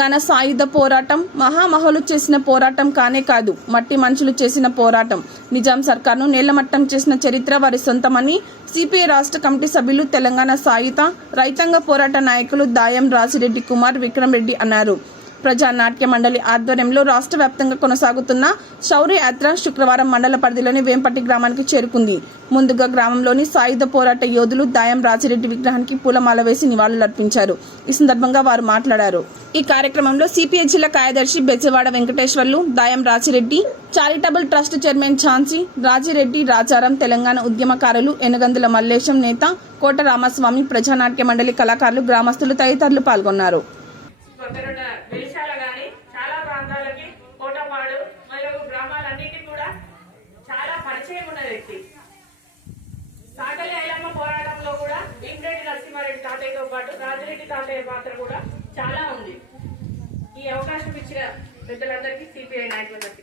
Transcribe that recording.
తెలంగాణ సాయుధ పోరాటం మహామహులు చేసిన పోరాటం కానే కాదు, మట్టి మనుషులు చేసిన పోరాటం. నిజాం సర్కార్ను నేలమట్టం చేసిన చరిత్ర వారి సొంతమని సిపిఐ రాష్ట్ర కమిటీ సభ్యులు, తెలంగాణ సాయుధ రైతాంగ పోరాట నాయకులు దాయం రాజిరెడ్డి కుమార్ విక్రమ్ రెడ్డి అన్నారు. ప్రజానాట్య మండలి ఆధ్వర్యంలో రాష్ట్ర వ్యాప్తంగా కొనసాగుతున్న శౌర్య యాత్ర శుక్రవారం మండల పరిధిలోని వేంపట్టి గ్రామానికి చేరుకుంది. ముందుగా గ్రామంలోని సాయుధ పోరాట యోధులు దాయం రాజిరెడ్డి విగ్రహానికి పూలమాల వేసి నివాళులర్పించారు. ఈ సందర్భంగా వారు మాట్లాడారు. ఈ కార్యక్రమంలో సిపిఐ జిల్లా కార్యదర్శి Bezawada Venkateswarlu, Dayam Rajireddy, charitable trust chairman Jhansi, Rajireddy, Rajaram, Telangana ఉద్యమకారులు, ఎనగందుల మల్లేశం నేత, కోట రామస్వామి, ప్రజానాట్య మండలి కళాకారులు, గ్రామస్తులు తదితరులు పాల్గొన్నారు. వెలిశాల గాని చాలా ప్రాంతాలకి కోటపాడు మరియు గ్రామాలన్నిటికీ కూడా చాలా పరిచయం ఉన్న వ్యక్తి. సాకలి ఐలమ్మ పోరాటంలో కూడా భీమిరెడ్డి నరసింహారెడ్డి తాతయ్యతో పాటు రాజిరెడ్డి తాతయ్య పాత్ర కూడా చాలా ఉంది. ఈ అవకాశం ఇచ్చిన పెద్దలందరికీ సిపిఐ నాయకులందరికీ